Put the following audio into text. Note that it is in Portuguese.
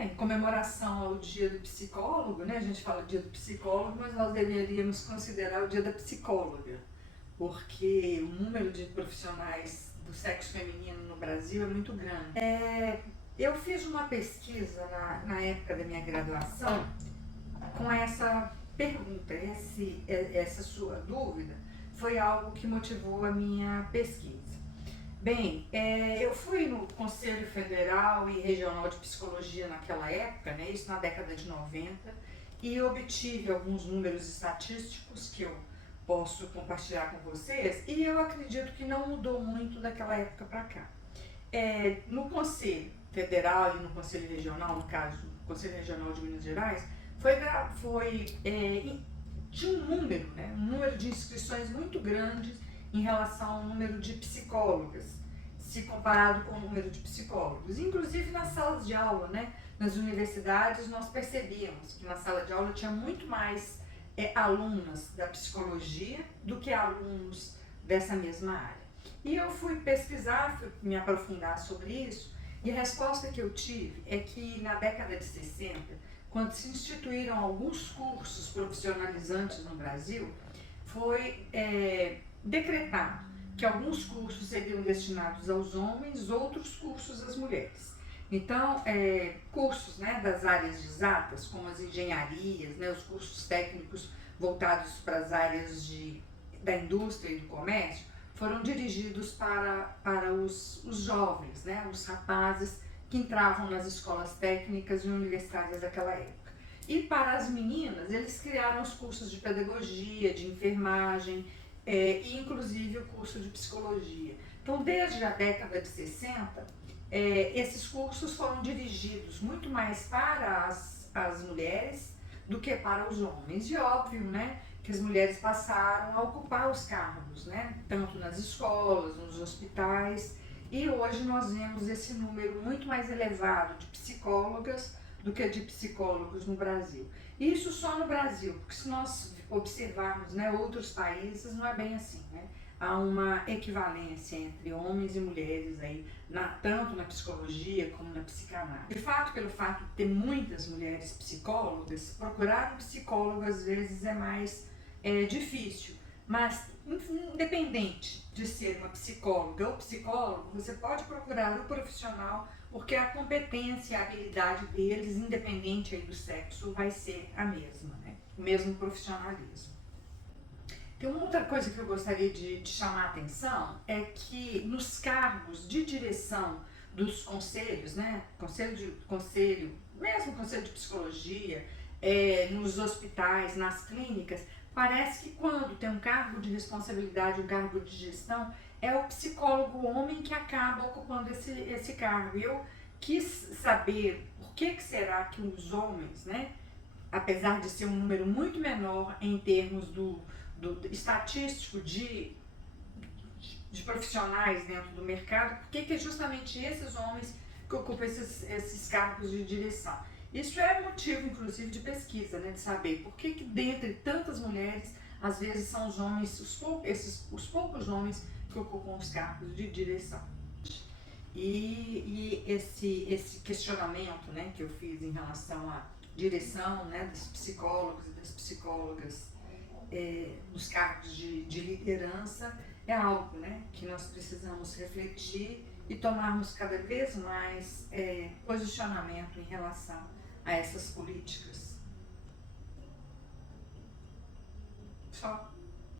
Em comemoração ao Dia do Psicólogo, né? A gente fala Dia do Psicólogo, mas nós deveríamos considerar o Dia da Psicóloga, porque o número de profissionais do sexo feminino no Brasil é muito grande. Eu fiz uma pesquisa na época da minha graduação com essa pergunta, essa sua dúvida foi algo que motivou a minha pesquisa. Bem, eu fui no Conselho Federal e Regional de Psicologia naquela época, né, isso na década de 90, e obtive alguns números estatísticos que eu posso compartilhar com vocês, e eu acredito que não mudou muito daquela época para cá. No Conselho Federal e no Conselho Regional, no caso, o Conselho Regional de Minas Gerais, tinha um número de inscrições muito grandes em relação ao número de psicólogas, se comparado com o número de psicólogos. Inclusive nas salas de aula, né, nas universidades, nós percebíamos que na sala de aula tinha muito mais alunas da psicologia do que alunos dessa mesma área. E eu fui pesquisar, fui me aprofundar sobre isso, e a resposta que eu tive é que na década de 60, quando se instituíram alguns cursos profissionalizantes no Brasil, foi decretado que alguns cursos seriam destinados aos homens, outros cursos às mulheres. Então, cursos, né, das áreas exatas, como as engenharias, né, os cursos técnicos voltados para as áreas da indústria e do comércio, foram dirigidos para os jovens, né, os rapazes que entravam nas escolas técnicas e universitárias daquela época. E para as meninas, eles criaram os cursos de pedagogia, de enfermagem, e inclusive o curso de psicologia. Então, desde a década de 60, esses cursos foram dirigidos muito mais para as mulheres do que para os homens. E óbvio, né, que as mulheres passaram a ocupar os cargos, né, tanto nas escolas, nos hospitais, e hoje nós vemos esse número muito mais elevado de psicólogas do que de psicólogos no Brasil. Isso só no Brasil, porque se nós observarmos, né, outros países, não é bem assim, né? Há uma equivalência entre homens e mulheres aí, tanto na psicologia como na psicanálise. De fato, pelo fato de ter muitas mulheres psicólogas, procurar um psicólogo às vezes é mais difícil, mas independente de ser uma psicóloga ou psicólogo, você pode procurar o profissional, porque a competência e a habilidade deles, independente aí do sexo, vai ser a mesma, né? O mesmo profissionalismo. Tem uma outra coisa que eu gostaria de chamar a atenção, é que nos cargos de direção dos conselhos, né, mesmo conselho de psicologia, nos hospitais, nas clínicas, parece que quando tem um cargo de responsabilidade, um cargo de gestão, é o psicólogo homem que acaba ocupando esse cargo. Eu quis saber por que será que os homens, né, apesar de ser um número muito menor em termos do estatístico de profissionais dentro do mercado, por que é justamente esses homens que ocupam esses cargos de direção. Isso é motivo, inclusive, de pesquisa, né, de saber por que dentre tantas mulheres, às vezes são os homens, os poucos homens que ocupam os cargos de direção. E esse questionamento, né, que eu fiz em relação à direção, né, dos psicólogos e das psicólogas nos cargos de liderança é algo, né, que nós precisamos refletir e tomarmos cada vez mais posicionamento em relação a essas políticas. Só.